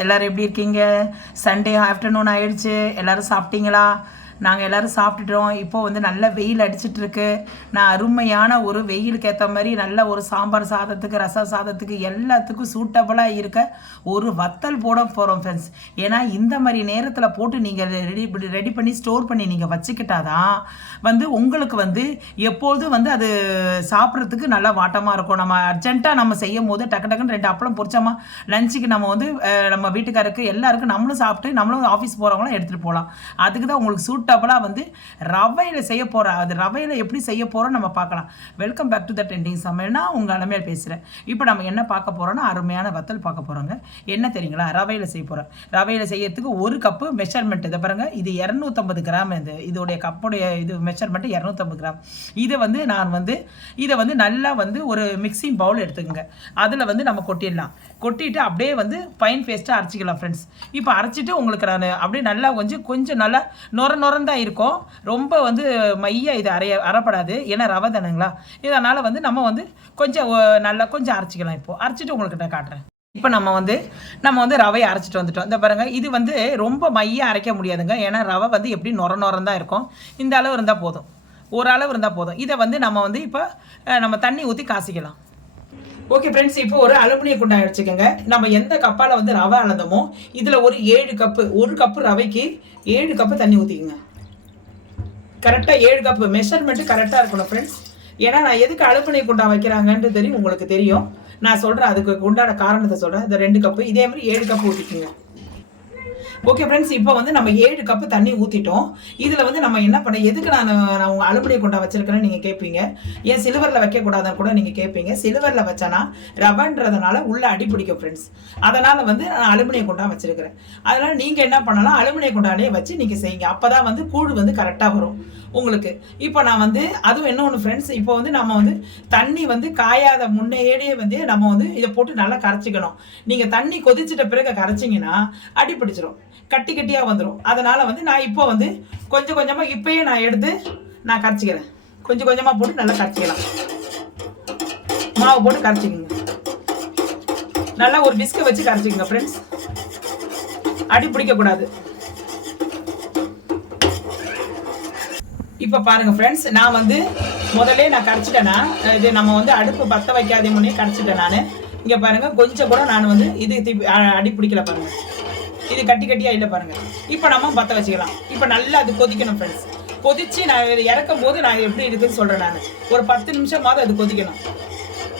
எல்லாரும் எப்படி இருக்கீங்க? சண்டே ஆஃப்டர்நூன் ஆயிடுச்சு. எல்லாரும் சாப்பிட்டீங்களா? நாங்கள் எல்லோரும் சாப்பிட்டுட்டோம். இப்போது வந்து நல்ல வெயில் அடிச்சிட்ருக்கு. நான் அருமையான ஒரு வெயிலுக்கு ஏற்ற மாதிரி நல்ல ஒரு சாம்பார் சாதத்துக்கு, ரச சாதத்துக்கு எல்லாத்துக்கும் சூட்டபுளாக இருக்க ஒரு வத்தல் போட போகிறோம் ஃப்ரெண்ட்ஸ். ஏன்னா இந்த மாதிரி நேரத்தில் போட்டு நீங்கள் ரெடி பண்ணி ஸ்டோர் பண்ணி நீங்கள் வச்சுக்கிட்டாதான் வந்து உங்களுக்கு வந்து எப்பொழுதும் வந்து அது சாப்பிட்றதுக்கு நல்லா வாட்டமாக இருக்கும். நம்ம அர்ஜென்ட்டாக நம்ம செய்யும் போது டக்கு டக்குன்னு 2 அப்பளம் பொரிச்சோமா லஞ்சுக்கு நம்ம வந்து நம்ம வீட்டுக்காருக்கு எல்லாருக்கும் நம்மளும் சாப்பிட்டு நம்மளும் ஆஃபீஸ் போகிறவங்களும் எடுத்துகிட்டு போகலாம். அதுக்கு தான் உங்களுக்கு சூட்டபுளாக வந்து ரவையில் செய்ய போகிறேன். அது ரவையில் எப்படி செய்ய போகிறோம் நம்ம பார்க்கலாம். Welcome back to the trending சமையல்னா உங்கள் அலமையில் பேசுகிறேன். இப்போ நம்ம என்ன பார்க்க போகிறோன்னா அருமையான வத்தல் பார்க்க போகிறோங்க. என்ன தெரியுங்களா? ரவையில் செய்ய போகிறோம். ரவையில் செய்யறதுக்கு 1 கப்பு மெஷர்மெண்ட் இதை பாருங்கள். இது 250 கிராம். இதோடைய கப்புடைய இது மெஷர்மெண்ட் 250 கிராம். இதை வந்து நான் வந்து இதை வந்து நல்லா வந்து ஒரு மிக்சிங் பவுல் எடுத்துக்கோங்க. அதில் வந்து நம்ம கொட்டிடலாம். கொட்டிட்டு அப்படியே வந்து ஃபைன் பேஸ்ட்டாக அரைச்சிக்கலாம் ஃப்ரெண்ட்ஸ். இப்போ அரைச்சிட்டு உங்களுக்கு நான் அப்படியே நல்லா கொஞ்சம் நல்லா நொறந்தான் இருக்கும். ரொம்ப வந்து மையாக இது அரைப்படாது. ஏன்னா ரவை தானுங்களா. இதனால் வந்து நம்ம வந்து நல்லா கொஞ்சம் அரைச்சிக்கலாம். இப்போது அரைச்சிட்டு உங்களுக்கு நான் காட்டுறேன். இப்போ நம்ம வந்து ரவையை அரைச்சிட்டு வந்துட்டோம். இந்த பாருங்கள், இது வந்து ரொம்ப மையாக அரைக்க முடியாதுங்க. ஏன்னா ரவை வந்து எப்படி நொறந்தான் இருக்கும். இந்த அளவு இருந்தால் போதும், ஒரு அளவு இருந்தால் போதும். இதை வந்து நம்ம வந்து இப்போ நம்ம தண்ணி ஊற்றி காசிக்கலாம். ஓகே ஃப்ரெண்ட்ஸ், இப்போ ஒரு அலுமினிய குண்டா வச்சுக்கோங்க. நம்ம எந்த கப்பால் வந்து ரவை அளந்தோமோ இதில் ஒரு 7 கப்பு, 1 கப்பு ரவைக்கு 7 கப்பு தண்ணி ஊற்றிக்கோங்க. கரெக்டாக 7 கப்பு மெஷர்மெண்ட்டு கரெக்டாக இருக்கணும் ஃப்ரெண்ட்ஸ். ஏன்னா நான் எதுக்கு அலுமினிய குண்டா வைக்கிறாங்கன்ட்டு தெரியும், உங்களுக்கு தெரியும். நான் சொல்கிறேன், அதுக்கு உண்டான காரணத்தை சொல்கிறேன். இந்த 2 கப்பு இதே மாதிரி 7 கப்பு ஊற்றிக்கோங்க. ஓகே ஃப்ரெண்ட்ஸ், இப்போ வந்து நம்ம 7 கப்பு தண்ணி ஊற்றிட்டோம். இதில் வந்து நம்ம என்ன பண்ண, எதுக்கு நான் உங்கள் அலுமினிய குண்டா வச்சிருக்கிறேன்னு நீங்கள் கேட்பீங்க. ஏன் சில்வரில் வைக்கக்கூடாதுன்னு கூட நீங்கள் கேட்பீங்க. சில்வரில் வச்சானா ரவைன்றதுனால உள்ள அடி பிடிக்கும் ஃப்ரெண்ட்ஸ். அதனால் வந்து நான் அலுமினிய குண்டா வச்சிருக்கிறேன். அதனால் நீங்கள் என்ன பண்ணலாம், அலுமினிய குண்டாலே வச்சு நீங்கள் செய்யுங்க. அப்போ தான் வந்து கூழ் வந்து கரெக்டாக வரும் உங்களுக்கு. இப்போ நான் வந்து அதுவும் என்ன ஒன்று ஃப்ரெண்ட்ஸ், இப்போ வந்து நம்ம வந்து தண்ணி வந்து காயாத முன்னேடியே வந்து நம்ம வந்து இதை போட்டு நல்லா கரைச்சிக்கணும். நீங்கள் தண்ணி கொதிச்சிட்ட பிறகு கரைச்சிங்கன்னா அடி பிடிச்சிரும், கட்டி கட்டியாக வந்துடும். அதனால் வந்து நான் இப்போ வந்து கொஞ்சமாக இப்போயே நான் எடுத்து நான் கரைச்சிக்கிறேன். கொஞ்சமாக போட்டு நல்லா கரைச்சிக்கலாம். மாவு போட்டு கரைச்சிக்கோங்க. நல்லா ஒரு பிஸ்கை வச்சு கரைச்சிக்கோங்க ஃப்ரெண்ட்ஸ். அடி பிடிக்கக்கூடாது. இப்போ பாருங்கள் ஃப்ரெண்ட்ஸ், நான் வந்து முதல்ல நான் கரைச்சிட்டேன்னா இது நம்ம வந்து அடுப்பு பற்ற வைக்காத முன்னே கரைச்சிட்டேன் நான். இங்கே பாருங்கள், கொஞ்சம் கூட நான் வந்து இது அடி பிடிக்கல பாருங்கள். இது கட்டியாக இல்லை பாருங்கள். இப்போ நம்ம பற்ற வச்சுக்கலாம். இப்போ நல்லா அது கொதிக்கணும் ஃப்ரெண்ட்ஸ். கொதித்து நான் இறக்கும் போது நான் எப்படி இருக்குதுன்னு சொல்கிறேன். நான் ஒரு 10 நிமிஷமாவது அது கொதிக்கணும்.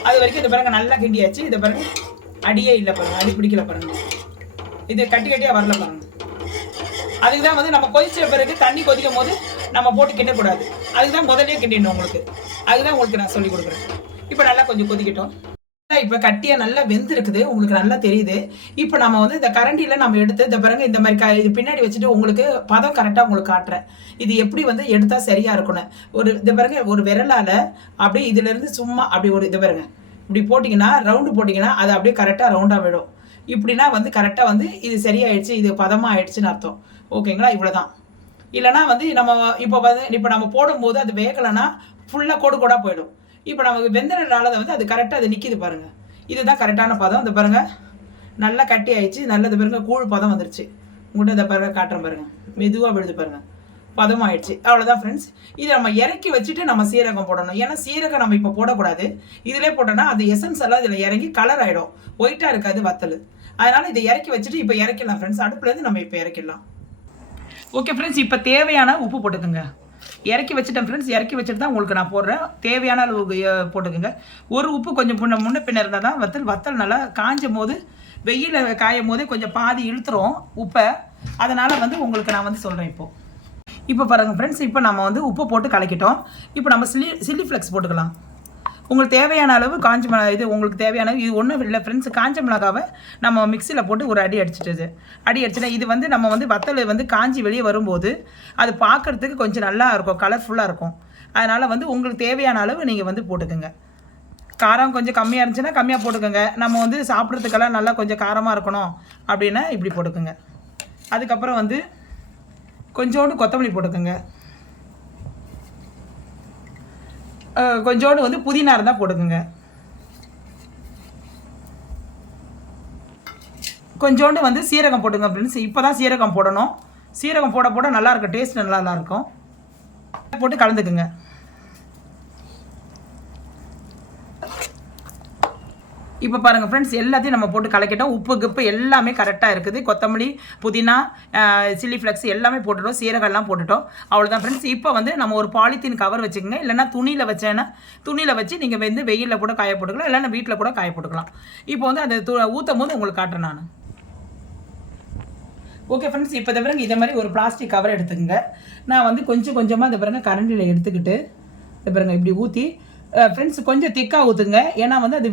அது வரைக்கும் இதை பாருங்கள் நல்லா கிண்டியாச்சு. இதை பாருங்கள், அடியே இல்லை பாருங்கள், அடி பிடிக்கல பாருங்கள். இது கட்டியாக வரல பாருங்கள். அதுக்கு தான் வந்து நம்ம கொதிச்ச பிறகு தண்ணி கொதிக்கும் போது நம்ம போட்டு கிண்டக்கூடாது. அதுக்கு தான் முதலே கிண்டிடணும் உங்களுக்கு. அதுதான் உங்களுக்கு நான் சொல்லி கொடுக்குறேன். இப்போ நல்லா கொஞ்சம் கொதிக்கட்டும். இப்போ கட்டியாக நல்லா வெந்திருக்குது, உங்களுக்கு நல்லா தெரியுது. இப்போ நம்ம வந்து இந்த கரண்டியில் நம்ம எடுத்து இந்த பாருங்க, இந்த மாதிரி இது பின்னாடி வச்சுட்டு உங்களுக்கு பதம் கரெக்டாக உங்களுக்கு காட்டுறேன். இது எப்படி வந்து எடுத்தால் சரியாக இருக்கணும். ஒரு இந்த பாருங்க, ஒரு விரலால் அப்படியே இதிலேருந்து சும்மா அப்படி ஒரு இது பாருங்க, இப்படி போட்டிங்கன்னா ரவுண்டு போட்டிங்கன்னா அது அப்படியே கரெக்டாக ரவுண்டாக விடும். இப்படின்னா வந்து கரெக்டாக வந்து இது சரியாயிடுச்சு, இது பதமாக ஆயிடுச்சுன்னு அர்த்தம். ஓகேங்களா? இவ்வளோதான். இல்லைனா வந்து நம்ம இப்போ நம்ம போடும்போது அது வேகலைன்னா ஃபுல்லாக கோடாக போயிடும். இப்போ நமக்கு வெந்தனால வந்து அது கரெக்டாக அது நிற்கிது பாருங்கள். இதுதான் கரெக்டான பதம். இந்த பாருங்கள், நல்லா கட்டி ஆயிடுச்சு. நல்லது பாருங்கள், கூழ் பதம் வந்துருச்சு. உங்கள்கிட்ட இதை பாருங்கள், காட்டுறேன் பாருங்கள், மெதுவாக விழுது பாருங்கள், பதம் ஆயிடுச்சு. அவ்வளோதான் ஃப்ரெண்ட்ஸ். இதை நம்ம இறக்கி வச்சுட்டு நம்ம சீரகம் போடணும். ஏன்னா சீரகம் நம்ம இப்போ போடக்கூடாது. இதிலே போட்டோன்னா அது எசன்ஸ் எல்லாம் இதில் இறங்கி கலர் ஆகிடும், ஒயிட்டாக இருக்காது வத்தல். அதனால் இதை இறக்கி வச்சுட்டு இப்போ இறக்கிடலாம் ஃப்ரெண்ட்ஸ். அடுப்புலேருந்து நம்ம இப்போ இறக்கிடலாம். ஓகே ஃப்ரெண்ட்ஸ், இப்போ தேவையான உப்பு போட்டுக்கோங்க. இறக்கி வச்சுட்டேன் ஃப்ரெண்ட்ஸ். இறக்கி வச்சுட்டு தான் உங்களுக்கு நான் போடுறேன். தேவையான அளவு போட்டுக்கோங்க. ஒரு உப்பு கொஞ்சம் முன்ன பின்ன இருந்தால் தான் வத்தல் நல்லா காஞ்சும் போது, வெயிலில் காயும் போதே கொஞ்சம் பாதி இழுத்துரும் உப்பை. அதனால் வந்து உங்களுக்கு நான் வந்து சொல்கிறேன். இப்போ பாருங்கள் ஃப்ரெண்ட்ஸ், இப்போ நம்ம வந்து உப்பு போட்டு கலக்கிட்டோம். இப்போ நம்ம சில்லி ஃப்ளெக்ஸ் போட்டுக்கலாம். உங்களுக்கு தேவையான அளவு காஞ்ச மிளகா, இது உங்களுக்கு தேவையான இது ஒன்றும் இல்லை ஃப்ரெண்ட்ஸ். காஞ்ச மிளகாவை நம்ம மிக்சியில் போட்டு ஒரு அடி அடிச்சுட்டா இது வந்து நம்ம வந்து வத்தல் வந்து காஞ்சி வெளியே வரும்போது அது பார்க்குறதுக்கு கொஞ்சம் நல்லா இருக்கும், கலர்ஃபுல்லாக இருக்கும். அதனால் வந்து உங்களுக்கு தேவையான அளவு நீங்கள் வந்து போட்டுக்கோங்க. காரம் கொஞ்சம் கம்மியாக இருந்துச்சுன்னா கம்மியாக போட்டுக்கோங்க. நம்ம வந்து சாப்பிட்றதுக்கெல்லாம் நல்லா கொஞ்சம் காரமாக இருக்கணும் அப்படின்னா இப்படி போட்டுக்கோங்க. அதுக்கப்புறம் வந்து கொஞ்சோண்டு கொத்தமல்லி போட்டுக்கோங்க. கொஞ்சோண்டு வந்து புதினா இருந்தால் போட்டுக்கோங்க. கொஞ்சோண்டு வந்து சீரகம் போட்டுங்க ஃப்ரெண்ட்ஸ். இப்போ தான் சீரகம் போடணும். சீரகம் போட போட நல்லாயிருக்கும், டேஸ்ட் நல்லா இருக்கும். போட்டு கலந்துக்குங்க. இப்போ பாருங்கள் ஃப்ரெண்ட்ஸ், எல்லாத்தையும் நம்ம போட்டு கலக்கிட்டோம். உப்பு கிப்பு எல்லாமே கரெக்டாக இருக்குது. கொத்தமல்லி, புதினா, சில்லி ஃப்ளெக்ஸ் எல்லாமே போட்டுட்டோம். சீரகம்லாம் போட்டுட்டோம். அவ்வளோதான் ஃப்ரெண்ட்ஸ். இப்போ வந்து நம்ம ஒரு பாலித்தீன் கவர் வச்சுக்கோங்க. இல்லைனா துணியில் வச்சேன்னா துணியில் வச்சு நீங்கள் வந்து வெயிலில் கூட காய போட்டுக்கலாம், இல்லைன்னா வீட்டில் கூட காய போட்டுக்கலாம். இப்போ வந்து அந்த ஊற்றும் போது உங்களுக்கு காட்டுறேன் நான். ஓகே ஃப்ரெண்ட்ஸ், இப்போ பாருங்க இதே மாதிரி ஒரு பிளாஸ்டிக் கவர் எடுத்துக்கோங்க. நான் வந்து கொஞ்சம் கொஞ்சமாக இந்த பாருங்க கரண்டியில் எடுத்துக்கிட்டு இந்த பாருங்க இப்படி ஊற்றி ஃப்ரெண்ட்ஸ் கொஞ்சம் திக்காக ஊற்றுங்க. ஏன்னா வந்து அது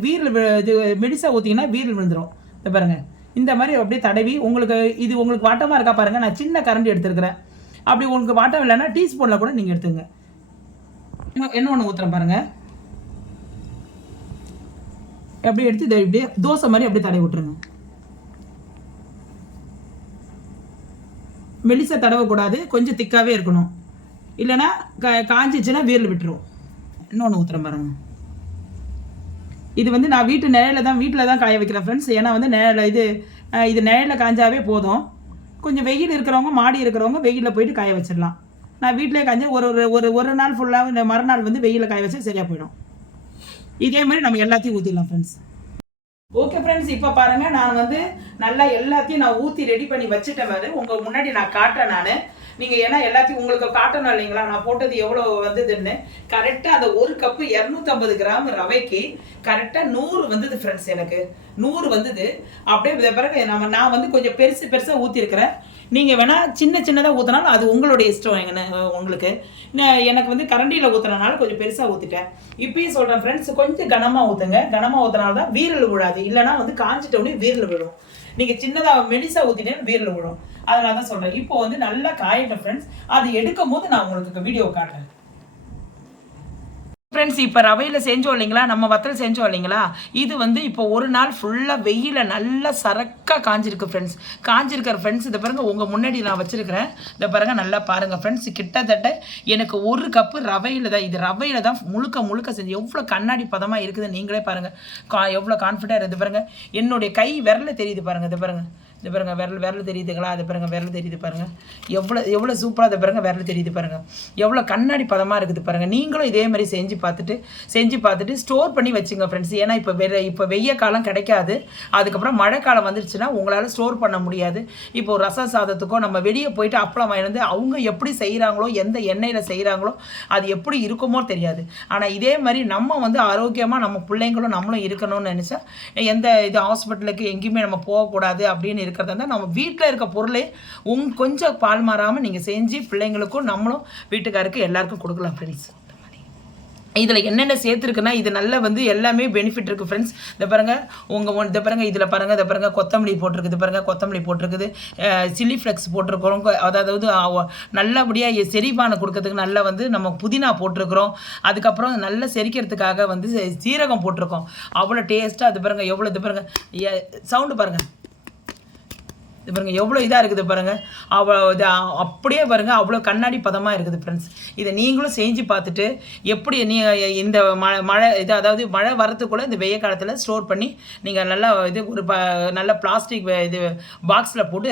இது மெடிசாக ஊற்றிங்கன்னா வீரில் விழுந்துடும். இந்த பாருங்கள் இந்த மாதிரி அப்படியே தடவி உங்களுக்கு வாட்டமாக இருக்கா பாருங்கள். நான் சின்ன கரண்டி எடுத்துருக்கிறேன். அப்படி உங்களுக்கு வாட்டம் இல்லைன்னா டீஸ்பூனில் கூட நீங்கள் எடுத்துங்க. என்ன ஒன்று ஊற்றுறேன் பாருங்கள். அப்படியே எடுத்து இதை இப்படியே தோசை மாதிரி அப்படியே தடவி விட்டுருங்க. மெலிசா தடவக்கூடாது, கொஞ்சம் திக்காகவே இருக்கணும். இல்லைன்னா காஞ்சிச்சுன்னா வீரில் விட்டுரும். இன்னொன்று ஊற்றுறேன் பாருங்க. இது வந்து நான் வீட்டில் தான் காய வைக்கிறேன் ஃப்ரெண்ட்ஸ். ஏன்னா வந்து இது நிழலில் காஞ்சாவே போதும். கொஞ்சம் வெயில் இருக்கிறவங்க, மாடி இருக்கிறவங்க வெயிலில் போயிட்டு காய வச்சிடலாம். நான் வீட்டிலே காய்ஞ்ச ஒரு நாள் ஃபுல்லாக இந்த மறுநாள் வந்து வெயிலில் காய வச்சா சரியாக போயிடும். இதே மாதிரி நம்ம எல்லாத்தையும் ஊற்றிடலாம் ஃப்ரெண்ட்ஸ். ஓகே ஃப்ரெண்ட்ஸ், இப்போ பாருங்கள் நான் வந்து நல்லா எல்லாத்தையும் நான் ஊற்றி ரெடி பண்ணி வச்சுட்டேன். வந்து உங்கள் முன்னாடி நான் காட்டுறேன் நான். நீங்கள் ஏன்னா எல்லாத்தையும் உங்களுக்கு காட்டணும் இல்லைங்களா, நான் போட்டது எவ்வளோ வந்ததுன்னு. கரெக்டாக அந்த ஒரு கப்பு 250 கிராம் ரவைக்கு கரெக்டாக 100 வந்தது ஃப்ரெண்ட்ஸ். எனக்கு 100 வந்தது. அப்படியே பிறகு நான் வந்து கொஞ்சம் பெருசாக ஊற்றிருக்கிறேன். நீங்கள் வேணால் சின்னதாக ஊற்றினாலும் அது உங்களுடைய இஷ்டம். உங்களுக்கு எனக்கு வந்து கரண்டியில் ஊற்றுறதுனால கொஞ்சம் பெருசாக ஊற்றிட்டேன். இப்பயும் சொல்கிறேன் ஃப்ரெண்ட்ஸ், கொஞ்சம் கனமாக ஊற்றுங்க. கனமாக ஊற்றினால தான் வீரல் விழாது. இல்லைனா வந்து காஞ்சிட்டோடனே வீரல் விழும். நீங்கள் சின்னதாக மெலிசாக ஊற்றிட்டேன்னு வீரல் விழும். அதனால தான் சொல்கிறேன். இப்போ வந்து நல்லா காயட்டும் ஃப்ரெண்ட்ஸ். அது எடுக்கும் போது நான் உங்களுக்கு வீடியோ காட்டுறேன் ஃப்ரெண்ட்ஸ். இப்போ ரவையில் செஞ்சோம் இல்லைங்களா, நம்ம வத்தல் செஞ்சோம் இல்லைங்களா, இது வந்து இப்போ ஒரு நாள் ஃபுல்லாக வெயில நல்லா சரக்காக காஞ்சிருக்கு ஃப்ரெண்ட்ஸ். காஞ்சிருக்கிற ஃப்ரெண்ட்ஸ் இதை பாருங்கள், உங்கள் முன்னாடி நான் வச்சுருக்கிறேன். இதை பாருங்கள் நல்லா பாருங்கள் ஃப்ரெண்ட்ஸ். கிட்டத்தட்ட எனக்கு ஒரு கப்பு ரவையில் தான், இது ரவையில் தான் முழுக்க செஞ்சு எவ்வளோ கண்ணாடி பதமாக இருக்குது நீங்களே பாருங்கள். எவ்வளோ கான்ஃபிடென்ட். இது பாருங்கள், என்னுடைய கை விரல தெரியுது பாருங்கள். இது பாருங்கள், இது பாருங்கள் விரல் தெரியுதுங்களா, அது பாருங்கள் விரல் தெரியுது பாருங்கள். எவ்வளோ சூப்பராக அதை பாருங்கள் விரல் தெரியுது பாருங்கள். எவ்வளோ கண்ணாடி பதமாக இருக்குது பாருங்கள். நீங்களும் இதே மாதிரி செஞ்சு பார்த்துட்டு ஸ்டோர் பண்ணி வச்சுங்க ஃப்ரெண்ட்ஸ். ஏன்னா இப்போ வெய்ய காலம் கிடைக்காது. அதுக்கப்புறம் மழை காலம் வந்துருச்சுன்னா உங்களால் ஸ்டோர் பண்ண முடியாது. இப்போ ரச சாதத்துக்கோ நம்ம வெளியே போயிட்டு அப்பளம் வாங்கிட்டு அவங்க எப்படி செய்கிறாங்களோ, எந்த எண்ணெயில் செய்கிறாங்களோ, அது எப்படி இருக்குமோ தெரியாது. ஆனால் இதே மாதிரி நம்ம வந்து ஆரோக்கியமாக நம்ம பிள்ளைங்களும் நம்மளும் இருக்கணும்னு நினச்சா எந்த ஹாஸ்பிட்டலுக்கு எங்கேயுமே நம்ம போகக்கூடாது அப்படின்னு இருக்கிறதா இருந்தால் நம்ம வீட்டில் இருக்க பொருளே கொஞ்சம் பால் மாறாமல் நீங்கள் செஞ்சு பிள்ளைங்களுக்கும் நம்மளும் வீட்டுக்காருக்கு எல்லாருக்கும் கொடுக்கலாம் ஃப்ரெண்ட்ஸ். இதில் என்னென்ன சேர்த்துருக்குன்னா இது நல்லா வந்து எல்லாமே பெனிஃபிட் இருக்குது ஃப்ரெண்ட்ஸ். இதை பாருங்கள் இதை பாருங்கள், இதில் பாருங்கள், இதை பாருங்கள் கொத்தமல்லி போட்டிருக்குது பாருங்கள், கொத்தமல்லி போட்டிருக்குது, சில்லி ஃப்ளெக்ஸ் போட்டிருக்கிறோம். அதாவது நல்லபடியாக செரிப்பானை கொடுக்கறதுக்கு நல்லா வந்து நம்ம புதினா போட்டிருக்கிறோம். அதுக்கப்புறம் நல்லா செரிக்கிறதுக்காக வந்து சீரகம் போட்டிருக்கோம். அவ்வளோ டேஸ்ட்டாக. அது பாருங்கள் எவ்வளோ, இது பாருங்கள் சவுண்டு பாருங்கள், இது பாருங்கள் எவ்வளோ இதாக இருக்குது பாருங்கள். இது அப்படியே பாருங்கள் அவ்வளோ கண்ணாடி பதமாக இருக்குது ஃப்ரெண்ட்ஸ். இதை நீங்களும் செஞ்சு பார்த்துட்டு எப்படி இந்த மழை அதாவது மழை வரத்துக்குள்ளே இந்த வெய்ய காலத்தில் ஸ்டோர் பண்ணி நீங்கள் நல்லா ஒரு நல்ல பிளாஸ்டிக் பாக்ஸில் போட்டு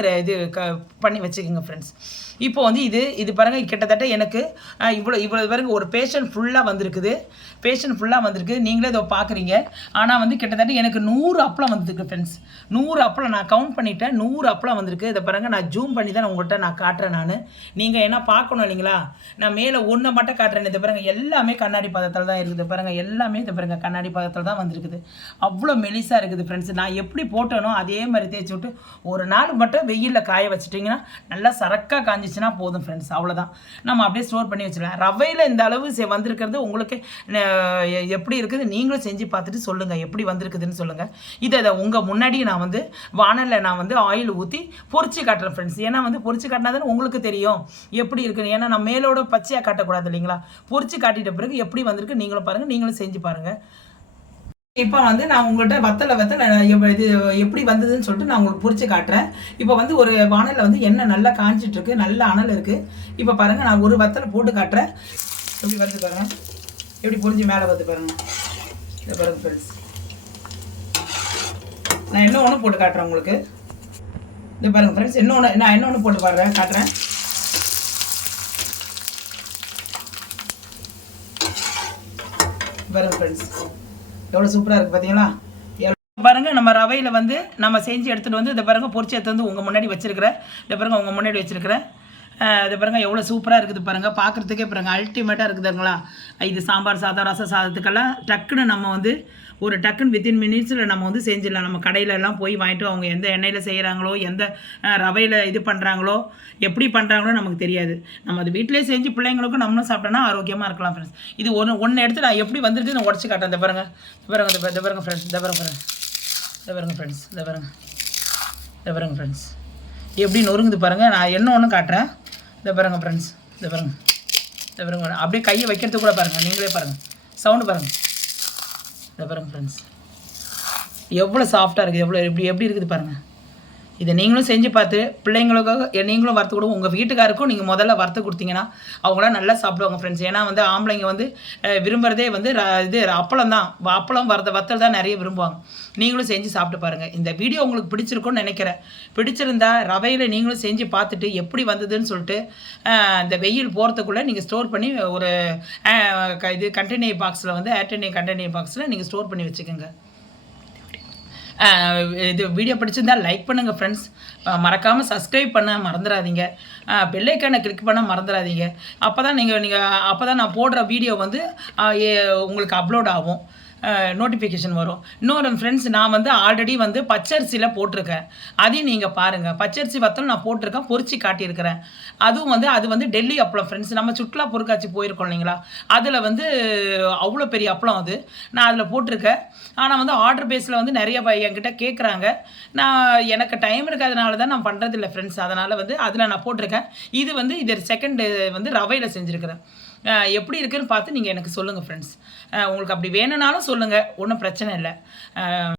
பண்ணி வச்சுக்கோங்க ஃப்ரெண்ட்ஸ். இப்போ வந்து இது பாருங்கள் கிட்டத்தட்ட எனக்கு இவ்வளோ பாருங்கள் ஒரு பேஷண்ட் ஃபுல்லாக வந்திருக்கு. நீங்களே இதை பார்க்குறீங்க. ஆனால் வந்து கிட்டத்தட்ட எனக்கு 100 அப்பளம் வந்திருக்கு ஃப்ரெண்ட்ஸ். 100 அப்பளம் நான் கவுண்ட் பண்ணிட்டேன். 100 அப்பளம் வந்திருக்கு. இதை பாருங்கள், நான் ஜூம் பண்ணி தான் உங்கள்கிட்ட நான் காட்டுறேன். நீங்கள் என்ன பார்க்கணும் இல்லைங்களா, நான் மேலே ஒன்றை மட்டும் காட்டுறேன். இதை பாருங்கள் எல்லாமே கண்ணாடி பதத்தில் தான் இருக்குது பாருங்கள். எல்லாமே இதை பாருங்கள் கண்ணாடி பதத்தில் தான் வந்திருக்குது. அவ்வளோ மெலிசாக இருக்குது ஃப்ரெண்ட்ஸ். நான் எப்படி போட்டேனோ அதே மாதிரி தேய்ச்சி விட்டு ஒரு நாள் மட்டும் வெயிலில் காய வச்சுட்டிங்கன்னா நல்லா சரக்காக காஞ்சிச்சுன்னா போதும் ஃப்ரெண்ட்ஸ். அவ்வளோதான். நம்ம அப்படியே ஸ்டோர் பண்ணி வச்சுக்கலாம். ரவையில் இந்த அளவு வந்திருக்கிறது உங்களுக்கு எப்படி இருக்குது நீங்களும் செஞ்சு பார்த்துட்டு சொல்லுங்கள், எப்படி வந்திருக்குதுன்னு சொல்லுங்கள். இதை உங்கள் முன்னாடி நான் வந்து வானலில் நான் வந்து ஆயில் ஊற்றி பொரிச்சு காட்டுறேன் ஃப்ரெண்ட்ஸ். ஏன்னா வந்து பொரிச்சு காட்டினாதான் உங்களுக்கு தெரியும் எப்படி இருக்குன்னு. ஏன்னா நான் மேலோட பச்சையாக காட்டக்கூடாது இல்லைங்களா. பொரிச்சு காட்டிட்ட பிறகு எப்படி வந்திருக்கு நீங்களும் பாருங்கள், நீங்களும் செஞ்சு பாருங்கள். இப்போ வந்து நான் உங்கள்கிட்ட வத்தலை இது எப்படி வந்ததுன்னு சொல்லிட்டு நான் உங்களுக்கு பொரிச்சு காட்டுறேன். இப்போ வந்து ஒரு வானலில் வந்து எண்ணெய் நல்லா காஞ்சிட்ருக்கு, நல்ல அனல் இருக்குது. இப்போ பாருங்கள் நான் ஒரு வத்தலை போட்டு காட்டுறேன். எப்படி வந்து பாருங்கள், எப்படி பொரிஞ்சு மேலே வந்து பாருங்கள். இதை பாருங்கள் ஃப்ரெண்ட்ஸ், நான் இன்னும் ஒன்று போட்டு காட்டுறேன் உங்களுக்கு. இது பாருங்கள் ஃப்ரெண்ட்ஸ், நான் இன்னொன்று போட்டு காட்டுறேன். பாருங்க ஃப்ரெண்ட்ஸ், எவ்வளோ சூப்பராக இருக்குது பார்த்தீங்களா? பாருங்கள், நம்ம ரவையில் வந்து நம்ம செஞ்சு எடுத்துகிட்டு வந்து இதை பாருங்கள் பொரிச்சு எடுத்து வந்து உங்கள் முன்னாடி வச்சுருக்கிறேன். இதை பாருங்கள் உங்கள் முன்னாடி வச்சுருக்கிறேன். இதை பாருங்கள் எவ்வளோ சூப்பராக இருக்குது பாருங்கள், பார்க்குறதுக்கே பாருங்கள் அல்டிமேட்டாக இருக்குதுங்களா? இது சாம்பார் சாதம், ரச சாதத்துக்கெல்லாம் டக்குன்னு நம்ம வந்து ஒரு டக்குன்னு வித்தின் மினிட்ஸில் நம்ம வந்து செஞ்சிடலாம். நம்ம கடையிலலாம் போய் வாங்கிட்டு அவங்க எந்த எண்ணெயில் செய்கிறாங்களோ, எந்த ரவையில் இது பண்ணுறாங்களோ, எப்படி பண்ணுறாங்களோ நமக்கு தெரியாது. நம்ம அது வீட்டிலே செஞ்சு பிள்ளைங்களுக்கும் நம்மளும் சாப்பிட்டோன்னா ஆரோக்கியமாக இருக்கலாம் ஃப்ரெண்ட்ஸ். இது ஒன்று எடுத்து நான் எப்படி வந்துட்டு நான் உடச்சி காட்டுறேன். இந்த பாருங்கள், இந்த பாருங்கள் ஃப்ரெண்ட்ஸ், இந்த பாருங்கள் ஃப்ரெண்ட்ஸ், இந்த பாருங்கள் ஃப்ரெண்ட்ஸ் எப்படி நொறுங்குது பாருங்கள். நான் என்ன ஒன்று காட்டுறேன். இந்த பாருங்கள் ஃப்ரெண்ட்ஸ், இந்த பாருங்கள் அப்படியே கையை வைக்கிறதுக்கு கூட பாருங்கள், நீங்களே பாருங்கள், சவுண்டு பாருங்கள். இந்த பாருங்கள் ஃப்ரெண்ட்ஸ், எவ்வளோ சாஃப்டாக இருக்குது, எப்படி இருக்குது பாருங்கள். இதை நீங்களும் செஞ்சு பார்த்து பிள்ளைங்களுக்காக நீங்களும் வறுத்து கொடுங்க. உங்கள் வீட்டுக்காருக்கும் நீங்கள் முதல்ல வறுத்து கொடுத்தீங்கன்னா அவங்களாம் நல்லா சாப்பிடுவாங்க ஃப்ரெண்ட்ஸ். ஏன்னா வந்து ஆம்பளைங்க வந்து விரும்புகிறதே வந்து இது அப்பளம் தான். அப்பளம் வத்தல் தான் நிறைய விரும்புவாங்க. நீங்களும் செஞ்சு சாப்பிட்டு பாருங்கள். இந்த வீடியோ உங்களுக்கு பிடிச்சிருக்கும்னு நினைக்கிறேன். பிடிச்சிருந்தா ரவையில் நீங்களும் செஞ்சு பார்த்துட்டு எப்படி வந்ததுன்னு சொல்லிட்டு இந்த வெயில் போகிறதுக்குள்ளே நீங்கள் ஸ்டோர் பண்ணி ஒரு இது கண்டெய்னர் பாக்ஸில் வந்து ஏர்டெய்னர் கண்டெய்னர் பாக்ஸில் நீங்கள் ஸ்டோர் பண்ணி வச்சுக்கோங்க. இது வீடியோ பிடிச்சிருந்தால் லைக் பண்ணுங்கள் ஃப்ரெண்ட்ஸ். மறக்காமல் சப்ஸ்கிரைப் பண்ண மறந்துடாதீங்க. பெல் ஐக்கானை கிளிக் பண்ண மறந்துடாதீங்க. அப்போ தான் நான் போடுற வீடியோ வந்து உங்களுக்கு அப்லோட் ஆகும், நோட்டிஃபிகேஷன் வரும். இன்னொரு ஃப்ரெண்ட்ஸ், நான் வந்து ஆல்ரெடி வந்து பச்சரிசியில் போட்டிருக்கேன். அதையும் நீங்கள் பாருங்கள். பச்சரிசி வத்தல் நான் போட்டிருக்கேன், பொரிச்சு காட்டியிருக்கிறேன். அதுவும் வந்து அது வந்து டெல்லி அப்பளம் ஃப்ரெண்ட்ஸ். நம்ம சுற்றுலா பொருட்காட்சி போயிருக்கோம் இல்லைங்களா, அதில் வந்து அவ்வளோ பெரிய அப்பளம் அது நான் அதில் போட்டிருக்கேன். ஆனால் வந்து ஆர்டர் பேஸில் வந்து நிறைய என்கிட்ட கேட்குறாங்க. எனக்கு டைம் இருக்காதனால தான் நான் பண்ணுறதில்ல ஃப்ரெண்ட்ஸ். அதனால் வந்து அதில் நான் போட்டிருக்கேன். இது செகண்ட் வந்து ரவையில் செஞ்சுருக்கிறேன். எப்படி இருக்குன்னு பார்த்து நீங்கள் எனக்கு சொல்லுங்கள் ஃப்ரெண்ட்ஸ். உங்களுக்கு அப்படி வேணும்னாலும் சொல்லுங்கள், ஒன்றும் பிரச்சனை இல்லை.